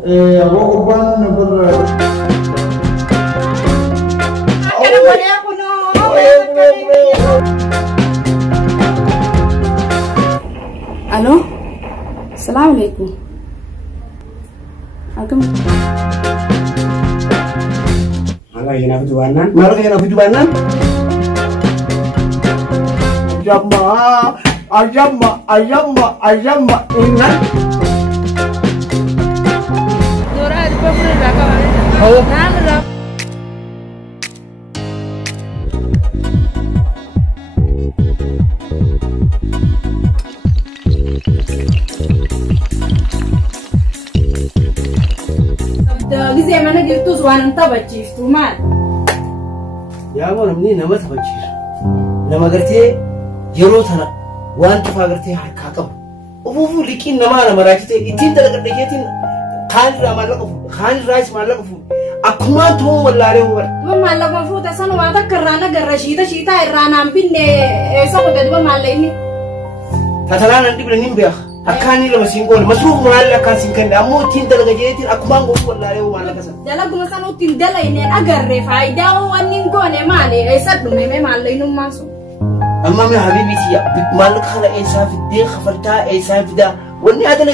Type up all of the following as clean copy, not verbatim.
وقبان برا الو السلام عليكم. Malah yang aku jualan, malah yang aku jualan. Ayam, ingat. Dora di bawah belakang mana? Oh, Nama Gizi mana gitu tuan entah baca itu mat. Ya mau namni nama sabajir. Nama gerti jero thana. Wan tufa gerti hakakam. Ubu likin nama rakite itin tala gerti itin khan rais malak fu. Akuma tu wallare war. Dua malak mafu tasan wada kerana gerashita shita irana ampinne esa kota dua malak ini. Tatala nanti bilangin biar. Akani la masingol masruf mulalla kan sinkan amu tin dalaga jetin akuma ngo wallare wala kasan. Jala guma sanu tin dala ini agar faida wanin ko ne male esa dume me male inu masu. Amma me habibiti ya malik khala esa fi di khafalta esa fi da wani adal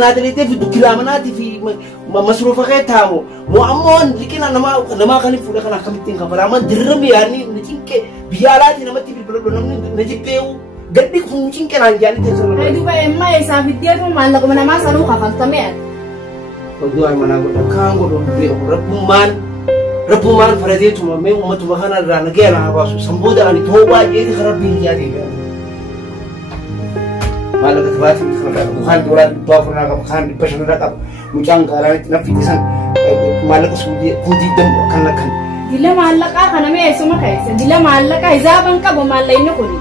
nadalite fi kilamanati fi masrufa ghaytamu mu ammon likina nama khalifu kana kamitin khafala man dirbi yani nikinke biyalati namati bil buldo namni najibeu gadi kuncin kana jani tesoro ay duba emma esa fi di to malak mana masalu khafalta me ko do ay mana go kango do be ربما فراديتهم ومن ومتبخنا الرانجيل على باسو سمبودا أن توبا يدي خربي يعني ما لك تباتي مثلا بخان دولار بافرنا بخان بشرنا ركب مجان كاراني نفي تسان ما لك سودي كودي دم كان لكن دلا ما لك أنا ما يسمع كيس دلا ما لك إذا بنك بما لينه كوني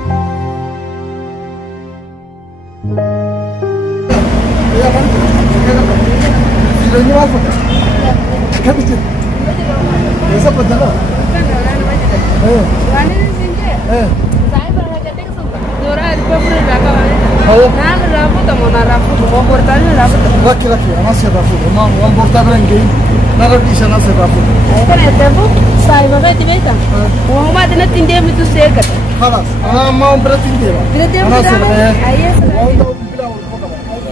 يا بنك كذا ما فكر كذا ऐसा पता ना वाने सिंजे साई बना जटे को दोरा di bawah belakang mana nama rafu to mana rafu mau portal rafu laki anak saya rafu mau portal lagi nara di sana saya rafu kan ada bu sai baba itu beta mau mati nanti dia itu sekat خلاص انا ما برتندي انا سيبها ايوه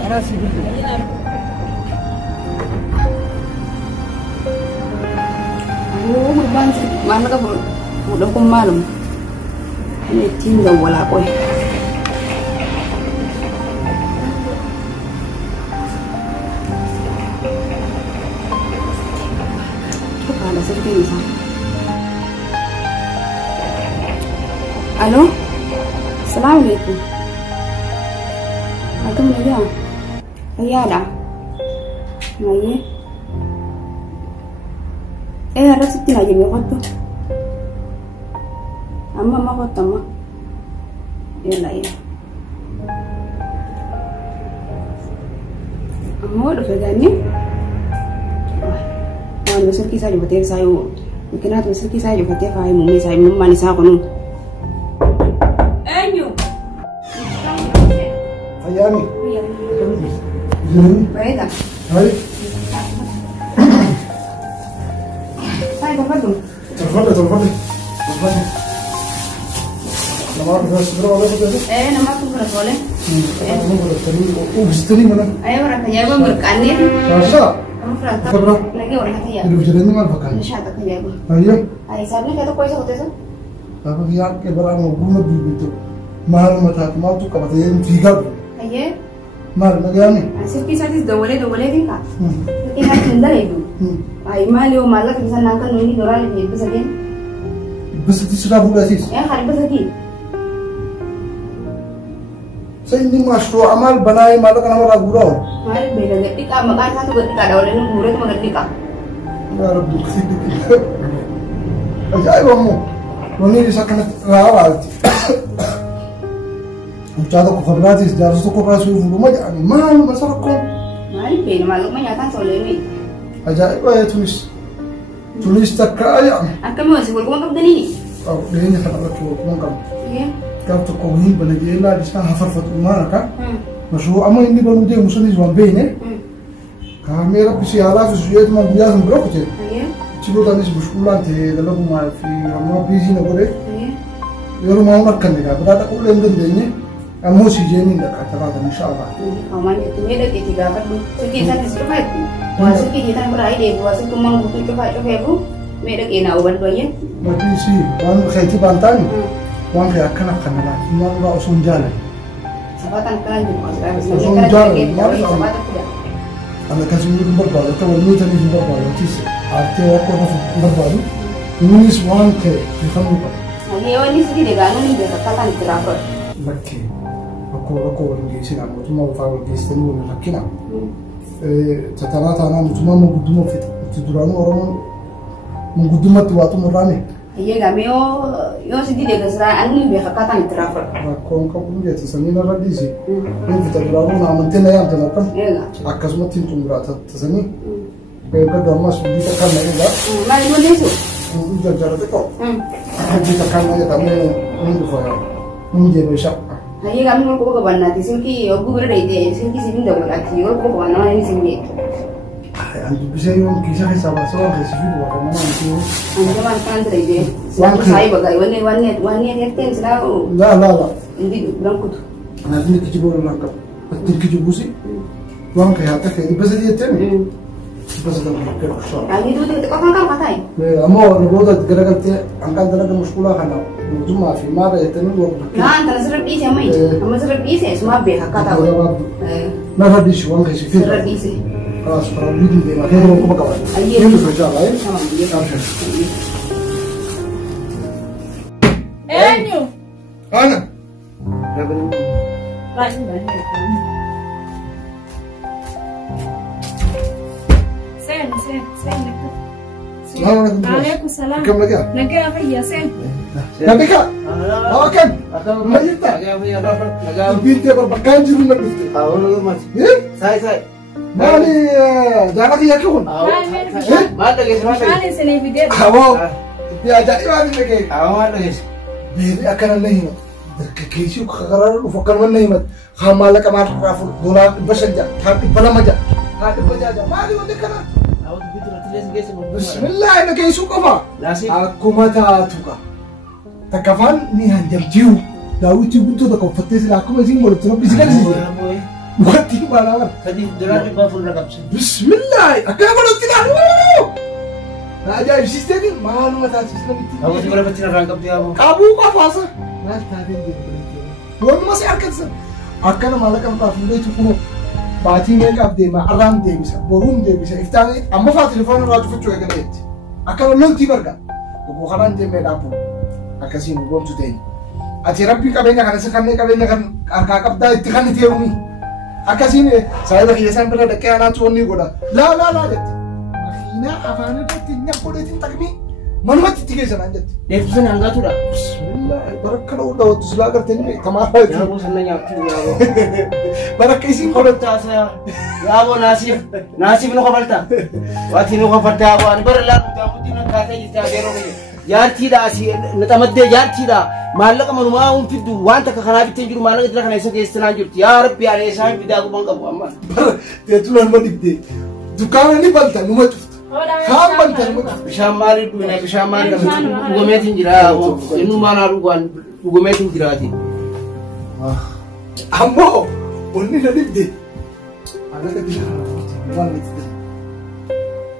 انا سيبها Oh, berbang sih. Mana kau udah kemalum. Ini tinggal wala koi. Coba ada sedikit ni sah. Halo, assalamualaikum. Aku mana dia? Ayah dah. Ayah. Ada sih lagi ni kot tu, amma kot amma, lah ya, amma udah kerja ni, besar kisah juga tiap saya, mungkin ada besar kisah juga tiap hari mumi saya manis aku nu. Enyu, ayami, baik dah. Baik. تفضل نمارك بس برا ولا كده نمارك برا ولا وبستني منا ايوه راك يا ابو بركاني ماشا برا لقي ولا كده اللي بجرني ما الفكان مش هذا كده ايوه اي سابني كده كويس होते सर अब यार के बड़ा मोगुना बीबी तो मार मत ما तो कबते ठीक है ايه मार मगानी asal kisah itu dole deh kak ini kan tinggal itu ay mali o malak bisa nangkan ini doral ini bisa kan بس تشرب ولا شيء ya hari bisa di saya ini masuk amal banai malak nama ragura hari beda ketika makan satu ketika ada oleh nunggu itu makan ketika ya rabbi ajaib kamu ini bisa kena rawat ucada ko khabratis darsu ko rasul rumah yani mal masarakum hari beda maluk menyatakan soal ini ajaib ya tulis takaya akan mau sih kalau kamu ini أو لين خلقت وكمان كم تقوين بنجي إلا لسه هفرفت أمانك مشروع أما إني بنودي مسلم زمان بينه كامي ربي سيارات في الزيات ما بيازم بروكتي ايه تشيلو تانيش بشكولان تي دلوقتي ما في رمى بيجي نقوله ايه يوم ما هو نكمل كذا بدأ أقول لهم دنيا الموسي جيني لك هذا إن شاء الله kaman itu ni dah kita dapat segi sana sesuai tu masuk kita tanpa berai deh masuk tu mang butuh coba bu mereka kena uban doanya ما بيجي وان خيتي بانتاني وان خي أكنا كنا ما نرى أصون جاله sabatan kan juga masuk Langsung sekarang jalan, kita maaf, sabatan tidak أنا كاسمي بربالة تو الميت اللي في بربالة تيس أرتي وأكون في بربالة نيس وان كي يفهموا lagi awak ni segi dengan ni dia katakan terakhir لكي أكو إنجليزي نعم وتما وفاول جيستني ولا لكينا تتلاتا أنا متما مقدمة في تدرانو أرمان مقدمة تواتو مراني iya kami yo segi dia kesera anu dia katakan terakhir أكون كابون جت تسمينا رديسي إن في تدرانو نعمتنا يا تناكم iya أكاسمة تنتمرات تسمي بيوكا داماس بدي تكلم إذا mana mana itu إذا جرتكو بدي تكلم إذا كم من دفعة من جيب شاپ iya kami mau ke bawah nanti sini aku berada di sini sini dah boleh lagi kalau ke bawah nanti ini sini Antu bisa yung kisah sama sama kasi video ako naman ito. Ang naman kan tadi selalu saya bagai one year ten selalu La. hindi bilang kudu Nanti ni kijibo lang ka. Pati kijibo si. Wang kaya ta kaya iba sa dito ni. Iba sa dito ka siya. lagi itu dia kan patay Amo naboda garagalti ang kan talaga muskula kana. Duma fi mara ito ni wag. nah antara serap isi amai ama serap isi semua behak kata Na rabi si wang kasi fit. serap isi خلاص خلاص بيجي بينا كده هو كم كمان يلبس ان شاء الله ايه sama dia Enyo. انا Lain banyak. Sen. Waalaikumsalam. كم لقى Lagi apa ya sen? كم لقى اه كم ما يبتا البيت بربكان جرو ما بيت أقول ما ايه ساي مالي جالك يا كون ما تجلس Mana sini video? خواو يا جاي ما لقى ما تجلس بيري اكل النهيمه كيشو قرار وفكر من النهيمه خمالك ما تعرف دولار بشجع هات بلا مجا هات بجاجا مالي ودك انا أقول بيتر تليس جيس بسم الله انا كيشو كفا ناسي aku mata tuka takafan ni hanjam jiu dawi jiu itu tak kau fetis lah aku masih mau terus bisa kan sih mati mana tadi dolar di bawah rakam sih Bismillah aku mau tidak aja sistem ini mana mata sistem itu aku juga dapat cina rangkap dia bu kamu apa fasa mas tadi gitu bukan masih akan sih akan malah kan pas mulai cukup bati make up deh aram deh bisa borum deh bisa iftani amma fa telepon raju fucu ya kan akan nanti berga bukan deh make up akasih belum tuh deh ati rabbi kabenya kan sekarang kabenya kan kakak dah itu kan itu umi akasih nih saya lagi sampai ada kayak anak tuan nih goda la deh makina afana deh tinggal goda tinta kami mana mati tiga sana aja dia tuh senang nggak tuh dah Bismillah barakah udah waktu selagar tadi kemana ya aku senang nyatu ya bu barakah isi kalau tak saya ya bu nasib nu kabarta wati nu kabarta bu ani berlah kamu tidak kata kita bero ni yaartii dha asii naxamaddee yaartii dha maallaqa manumaa un fiddu wanta ka kanaa bittee jiru maallaqa jira kana isa geessinaan jirti yaa rabbi ani isaan fidaa guban qabu amma teetu nama dibdee dukaana ni balta numa cufta kaan balta numa cufta bishaan maalii dhugna bishaan maalii dhugameetiin jira inni maanaa dhugaan dhugameetiin jiraati ammoo onni na dibdee maallaqa jira waan itti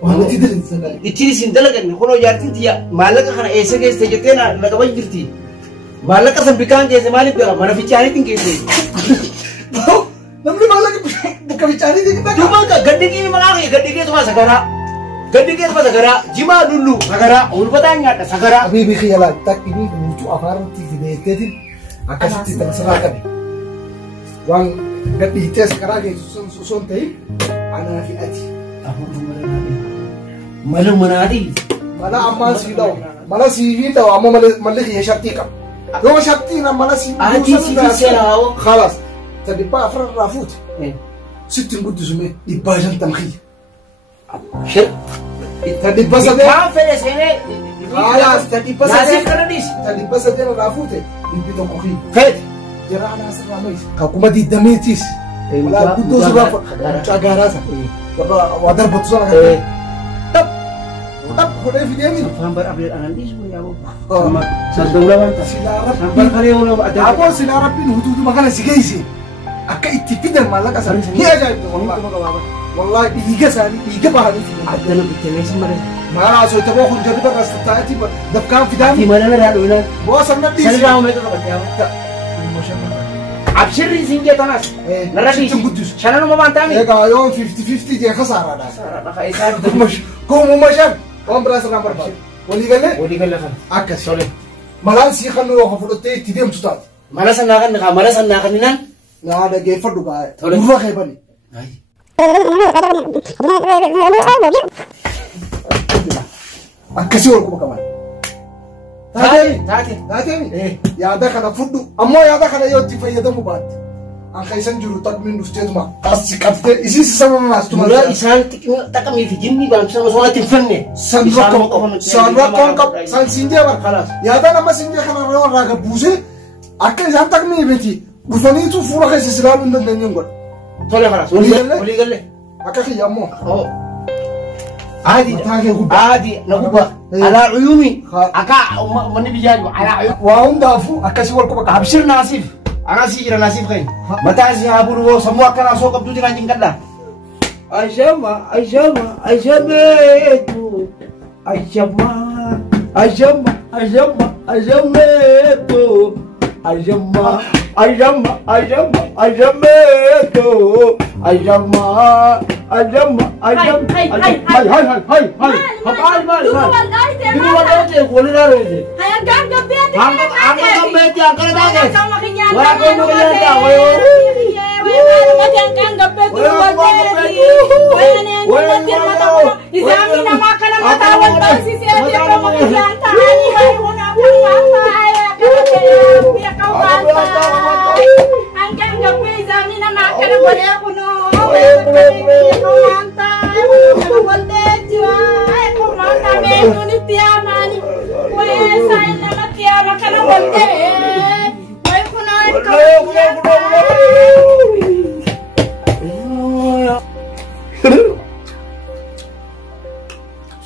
waan itti dalin ittiin isin dalaganne kunoo jaartiin tiyya maallaqa kana eessa geesse jettee na qaban jirti maallaqa san bikaan geesse maaliif beeka mana fichaaniitiin geesse namni maallaqa bakka fichaaniitiin bakka Cuma gaddigii maqaa kee gaddigee tuma sagaraa jimaa lullu sagaraa ulfataan nyaadha sagaraa habiibii khiyyalaa takkini guutuu afaarratti fideetteetiin akkasitti tanasiraa qabe waan gadhiitee sagaraa geessu sun ta'in anaa fi ati malu manaati mana ammaan sii dhawu mana sii dhawu ammoo malli kiyya shartii qaba yoo shartii na mana sii ati si seeraawo خلاص تدبا افرر رافوت ست قدس مي دبا جنتم خي شر تدبا سدي كافر سنه خلاص تدبا ناسي سدي كرديس تدبا سدي رافوت يبيتو خي فات جرانا سر راميس كاكوما دي دميتيس ولا قدوس رافوت شاغاراسا وضربت صار طب خذي في ديني فهم برأبي أنا ليش يا أبو صدق ولا أنت سامبر خليه ولا أبو سلا ربي نهدود ما كان سجيسي أكيد اتفقنا ما لك أصلا هي جاي والله بيجي سامي بيجي بحالي عدنا بالتنس مرة ما أنا أسوي تبغى خن جرب بس تأتي دفكان في دامي ما أنا لا أقول بوس أنا دي سلام عليكم أبشر سينجي تناس نرى شنو ما بانتامي يا قايون 50-50 دي خسارة ده خسارة خايسة مش كم مشان كم براس نمبر بعد ولي قال لك أكس سولي ملان سي خلنا وخفضت تديم تطاد مرة ناقن لا ده جاي فردو قاعد روح يبني أكسي وركوب كمان تاتي يا ده خنا فردو أما يا ده خنا يوتي فيدا مباد أن خيسان جرو تك من نستيت ما قصي كفته إيش سبب ما استمر لا إنسان تكمل في جنبي بامسنا مسوات تفنى سان كم سان سينجا بر خلاص يا ده لما سينجا خنا روان راجع بوزه أكيد إنسان تكمل بيتي بفني تو فورا خيس سلام من الدنيا نقول طلع خلاص ولي قال له أكيد يا مو عادي نقوبة على عيومي أكا مني بيجاي على عيوم وهم دافو أكاسي وركوبك أبشر ناسيف أنا سيجرا ناسيف خين متى سيهابون سموا كنا سوق بدو نانجين كلا أجمع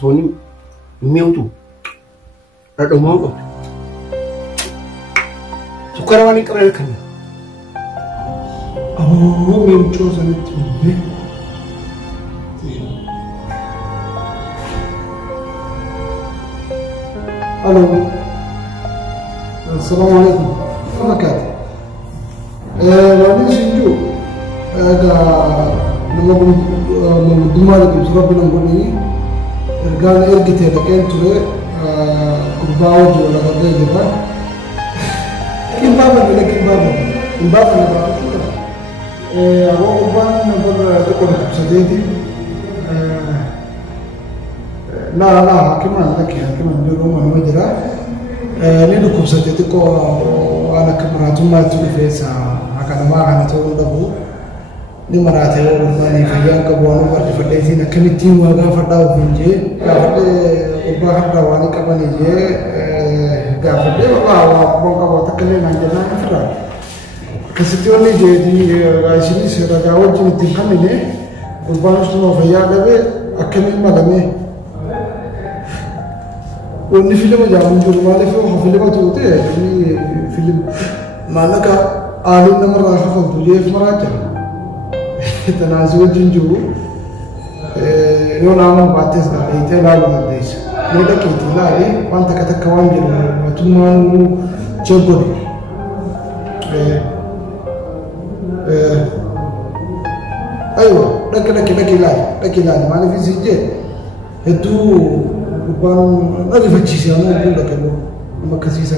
Sony miutu ada mau sukarawani keren kan oh miutu sana tipe halo assalamualaikum apa kabar wani sinju ada nama dumar surab nangoni قال ارقت لكن ترى قرباو ولا غدا جبا لكن بابا هو قربان نقول تقول سديدي لا كمان نديرو من وجرا ندكم سديدي كو انا كاميرات ما تلفيسا هكذا ما انا تو دبو ni marate mani kaya ka bono par fadde sina kamiti waga fadda finje ka fadde uba hadda wani ka bani je ga fadde wa bon ka wata kale na jana fadda kasitioni je di ashini se daga wajin tinkani ne uba no faya dabe akami madame onni film jamu jo male film to te ni film malaka alin namar rafa duje marata تنازل جنجو يوم عمل بعتز قال يتلا له مدرس نيدا كيتلا لي وانت كتكوان جل وتمان جبر ايوه لك لا ما في زيجه هدو بان نادي فجيسي انا اقول لك ما كسيسا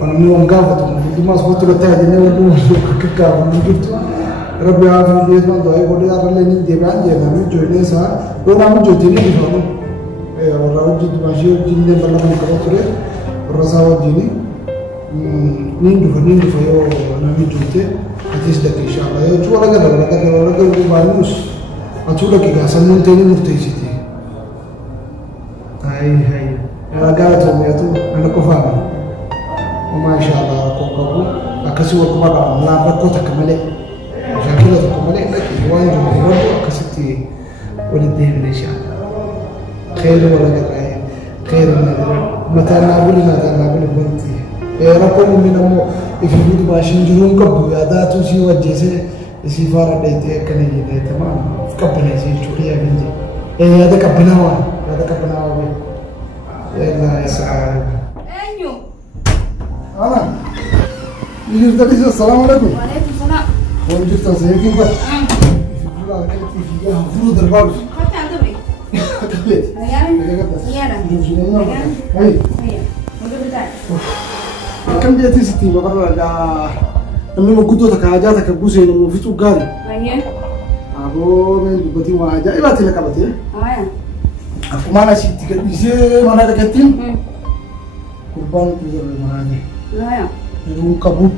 وانا من قافه ما صوت له تاج انه ككا من جبت ربي عافية البيت ما ضايق ولا أرلني ديبان جينا جويني سا ولا من جوتيني بفهم ولا وجد ماشي جيني بلا من كبتره الرسالة جيني نين دفع يو أنا من جوتي أتيس لك إن شاء الله يو شو ولا كده بانوس أشوف لك إذا سنون تاني مرتيجتي هاي أنا قاعد أقول أنا كفاهم وما إن شاء الله كوكو أكسي وكبار لا بكو تكمله شاكلة كمالي لك يوان جمهور كستي ولديه من إن شاء الله خير ولا قدر خير متى نقول بنتي رقم من يفيد ماشين جرون كبو يادات وشي وجهه سفارة ديتي كنيجي ديتي تمام كبنا شيء شوية بنجي هذا كبنا لا يسعى أنيو أنا يجي تدرس السلام عليكم وعليكم السلام وجبت سيكين بس لا كنت في جهة فرود الباب خدت عندي كليت كم بيتي ستي بقرر أنا موجودة كحاجاتك بوسي إنه في تجاري أبو من دبتي وحاجة إيه باتي لك باتي aku mana sih tiket bisa mana deketin kurban tuh mana ya Ibu kabu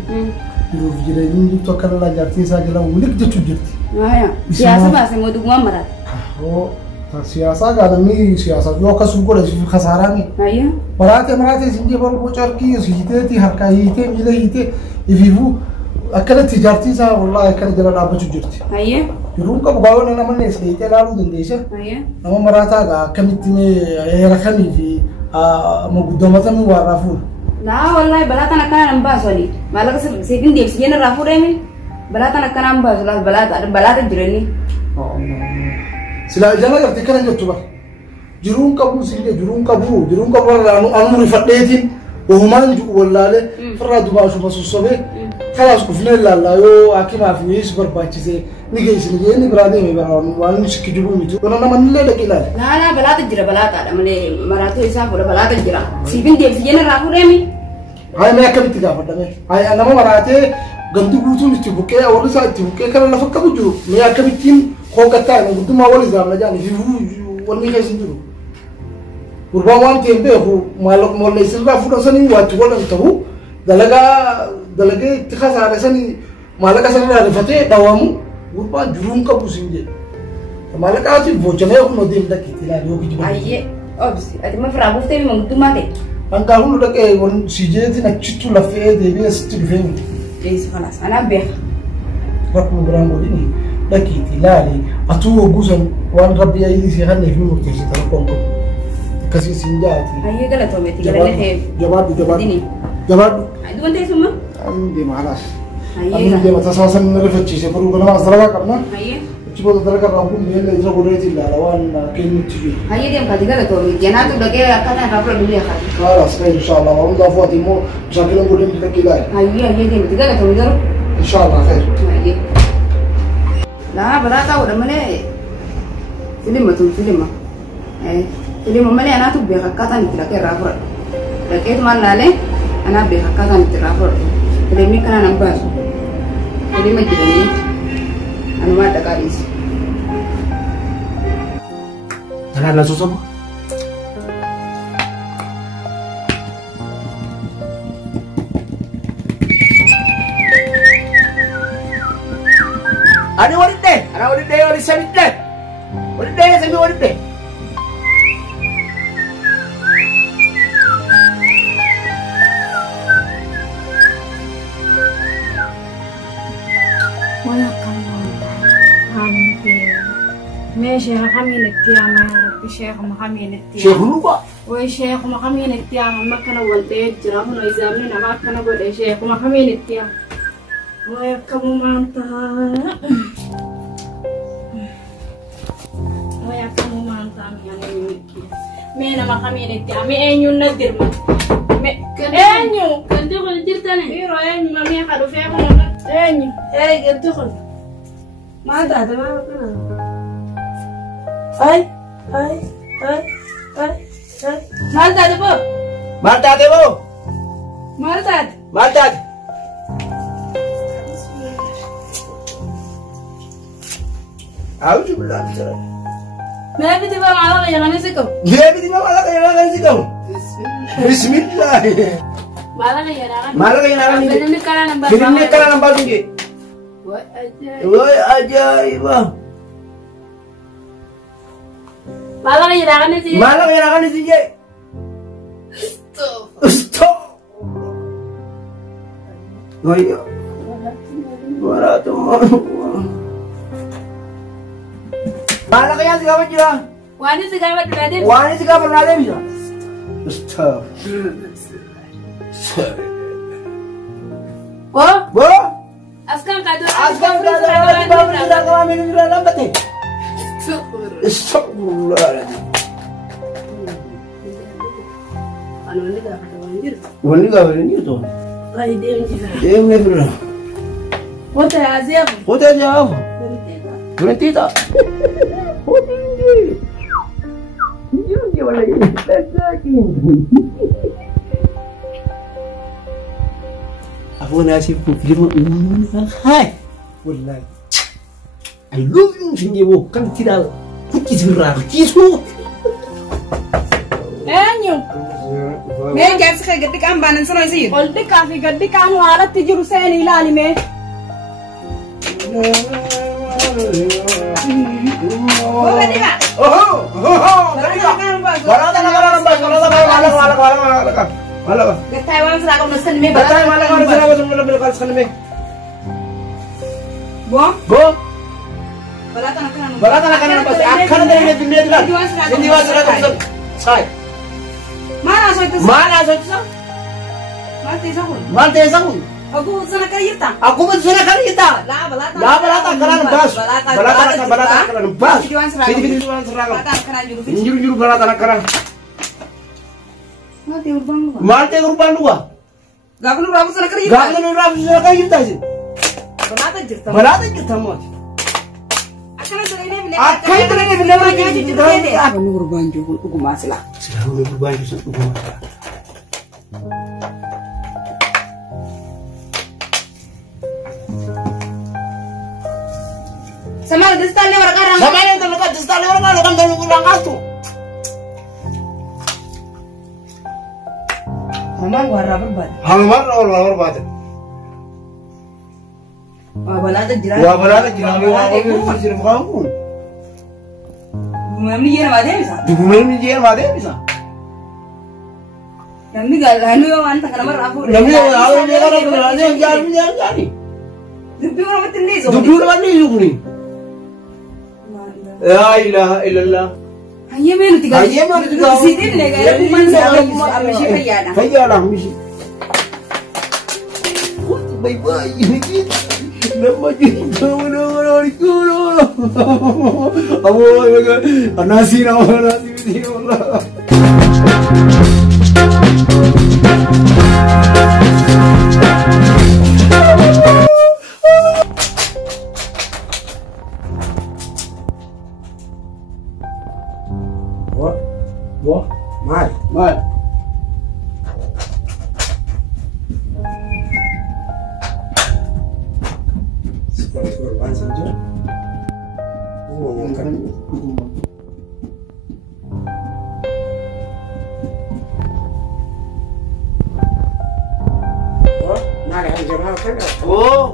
ibu jadi ini tuh kan lah jadi saja lah unik dia cuci ya siasa bahasa mau dukung marat oh siasa kan ini siasa juga kasuku lah sih khasara nih ya marat sih dia baru bocor ki sih itu harga itu milah itu ibu akalat tijarti sah والله akalat jalan apa cuci ya Ibu kabu gawe na naman nes itu lalu dendesya nama marata ga kamitine rakani fi mugudamata mu waraful nah wallahi balata nakana nambas wali malaka sekin dia sejena rafu demi balata nakana nambas lah balata jirani sila jana ga tikana jotuba jirun kabu anu rifadetin wa humanju wallale faradu ba shu basusobe خلاص كفنا لا يو أكيد ما في إيش برباچيسه نيجي نيجي برادي مبرون وان شكيجو ميتو كنا نمن لا لكيلا لا بلا تجرا بلا تا ملي مراتو حساب ولا بلا تجرا سيبين دي سيجنا رافو رمي هاي ما كم تيجا فدمه هاي أنا ما مراتي غندو بوتو مستبوكي أول ساعة تبوكي كنا نفكر بجو ما كم تيم هو كتاع غندو ما أول زمان جاني في وني هسندو وربما تيم به هو مالك مال يصير رافو رسني واتولا نتهو دلقة اتخاذ على سني مالك سني على فتاة دوامو وربا جرون كبوسينجي مالك عاتي بوجنا يكون وديم ده كتير لا يوكي جبنا أيه أبس أدي ما فرابو فتى بمقدم ما تي أنت أقول لك إيه ون سيجيتي نكشتو لفيه دبي أستيل فين ليش خلاص أنا بيخ رقم برامو ديني ده كتير لا لي أتوه جوزن وان ربي أيدي سيخان في مرتجي ترى كسي سنجاتي أيه قال تومتي قال لي خير جواب أدو أنت اسمه عندي معلش أيه عندي ما تساسا نرفتشي سفروا كنا أسرع كنا أيه تبغى تدرك الرقم بين اللي يزرقوا ريتي لا لوان كلمة تجي أيه دي أمك قال تومتي أنا تو دقيقة كذا رافع دولي خالد خلاص خير إن شاء الله وهم ضافوا مو مشاكلهم كلهم كده أيه دي أمك قال تومتي إن شاء الله خير أيه لا بلا تا ولا ملي فيلم أيه فيلم ملي أنا تو بيخ كذا نتلاقي رافع لقيت ما نالي أنا بيخ كذا نترافع فيلمي كنا نبأ فيلم جديد أنا ما أدري أنا لا سوسو أنا ولد سمي شيخ محمد التيام يا رب شيخ محمد التيام شيخ نوبا وشيخ محمد التيام ما كان والدي جرامون ويزامنين ما كان قول شيخ محمد التيام ويكم ما انتهى مين محمد التيام مين يندر مين كنت تقول جرتني يرو ما مين خلو فيكم كنت تقول ما تعرف ما كنا Ay. Maltat po. Maltat po. Maltat. Auju bilang cara. Nabi tiba malam yang mana sih kau? Nabi tiba malam yang mana sih kau? Bismillah. Malam yang mana? Malam yang mana? Film ni kalah nampak tinggi. Woi ajaib. Malang yang akan sih. Stop. Woi. Warahmatullahi Maala kaya sigawan jira. Wani sigawan dulade. Wani sigawan dulade bisa. Stop. Bo. Askan kado. Askan kado. Babu tidak kau minum jira lambat ni. Stop. Anu ni dah kado anjir. Wani kau ni tu. Ay dem jira. Dem ni bro. Hotel Asia. Hotel jauh. Berhenti tak? Hotel ni. Dia wala ini. Lagi. Aku nasi putih mah. Hai. Wallahi. I love you sini wo kan tidak putih serah kisu. Enyu. Me gas ka gaddi kan banan sano sir. Oldi kafi gaddi kan wala tijuru sen ilali me. Aku sana kerja. Aku pun sana kerja. Balata kanan bas. Balata kanan bas. Video seragam. Juru balata kanan. Mati urban dua. Gak perlu rabu sana kerja. Gak perlu rabu sana kerja sih. Balata jirta mau. Akan ini benar kerja jirta. Aku urban juga aku masalah. Selalu urban juga aku masalah. Sama distal orang karang. Sama yang terlekat distal orang kan dari ulang kasu. Mama gua rabar bat. Hamar rabar bat. Balata jiran. Wah balata jiran aku sih kamu. Mami jiran ada bisa. Mami jiran ada bisa. Yang ni galanu yang antah kamar aku. Yang ni awak ni kan berani yang jadi. Dubi orang betul ni. Dubi orang ni juga. La ilaha illallah. Hanya menu tiga. Hanya menu tiga. Sini ni negara kuman saya mesti kayana. Kayana mesti. Bye bye. Nama kita mana itu? Abu, nasi nama nasi Allah. Wah, mal. Seperti korban saja. Ngomongkan.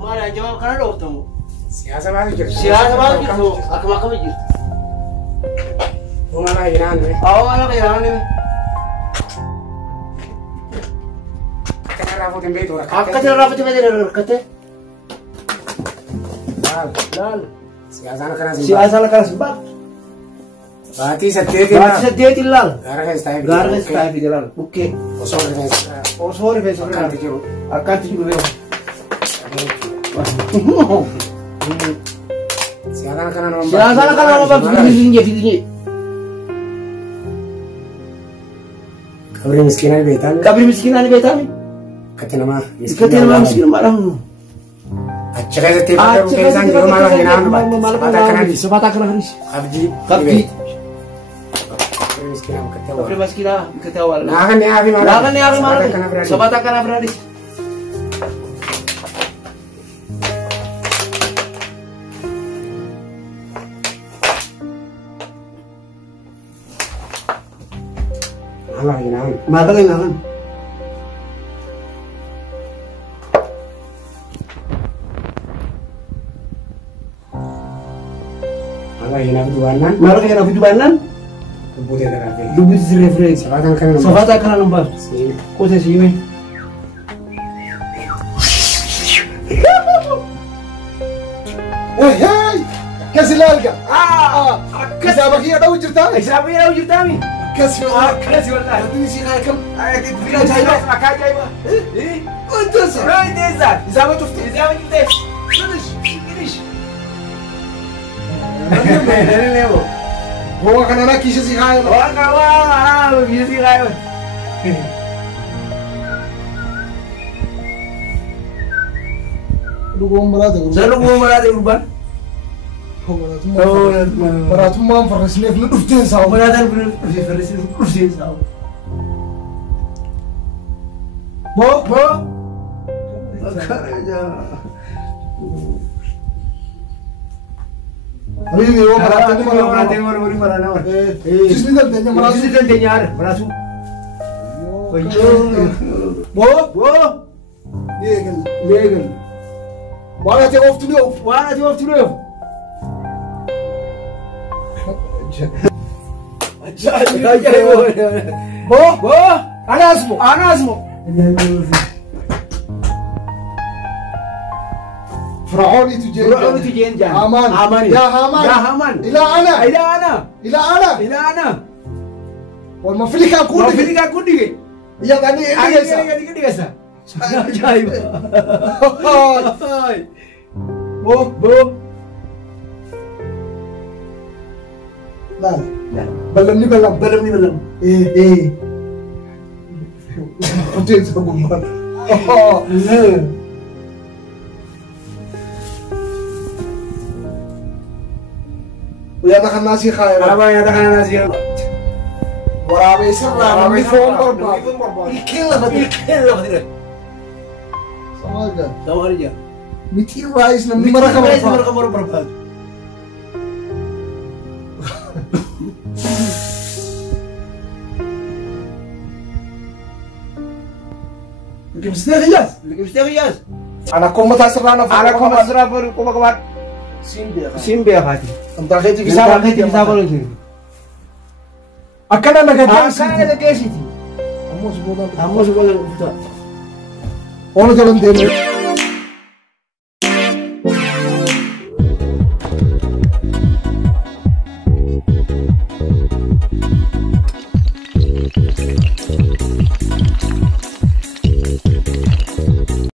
Mana jawab kan lo tamu. Siasa baru jadi. Siapa gitu? Aku makan aja. Mana Iran ni? Anak Iran ni. Kenapa rafu tembe tu? Akka cara rafu tembe dia kata. Lal. Siasa nak kena sebab. Berarti setia tilal. Garang style tilal. Oke. Osor face. Akan tujuh leo. Siasa nak kena nombor video. Kabri miskinan betan. Kata nama miskin malam. Aceh setiap hari pesan juga malah hilang. Sebata kena haris. Kabdi. Kabri miskinan ketawa. Nah kan ni hari malam. Sebata kena berani. Malah hilang. Malah hilang tuanan. Lubut referensi. Sabata kan nombor. Kau sini. Hey, कैसे लाल का حسابك هي لو جرتامي حسابي لو جرتامي كسي كاسي والله اديني شي خاي كم فينا جايبه معك جايبه ايه انت سا راي ديزا اذا ما شفت اذا ما جبت فينيش هو كان انا كيش شي خاي وانا بيجي غايب لقوم مراد سلو مو مراد يربان مرات ما مفرس لي في ندفتين ساو مراد في فرس في ساو بو حبيبي هو مرات مرات جسني دلتني مرات جسني دلتني مرات بو ليغل وانا توقفت له بو انا اسمه فرعوني تجين جان هامان يا هامان الى انا والمفلك اكون دي يا غني ديسا جايب بو لا بلمني ايه انت تقول ويا دخل ناسي خاير يا دخل ناسي ورابي سرنا من فون بربا الكل سوالجا 200 رايس من مرة بربا لكن مستغياس انا كم تاسرانا انا كم اسرا كم كمان سين بيا خاتي انت خيتي في سابا اكنا نغا كيسيتي اموس بودا انا جلن دي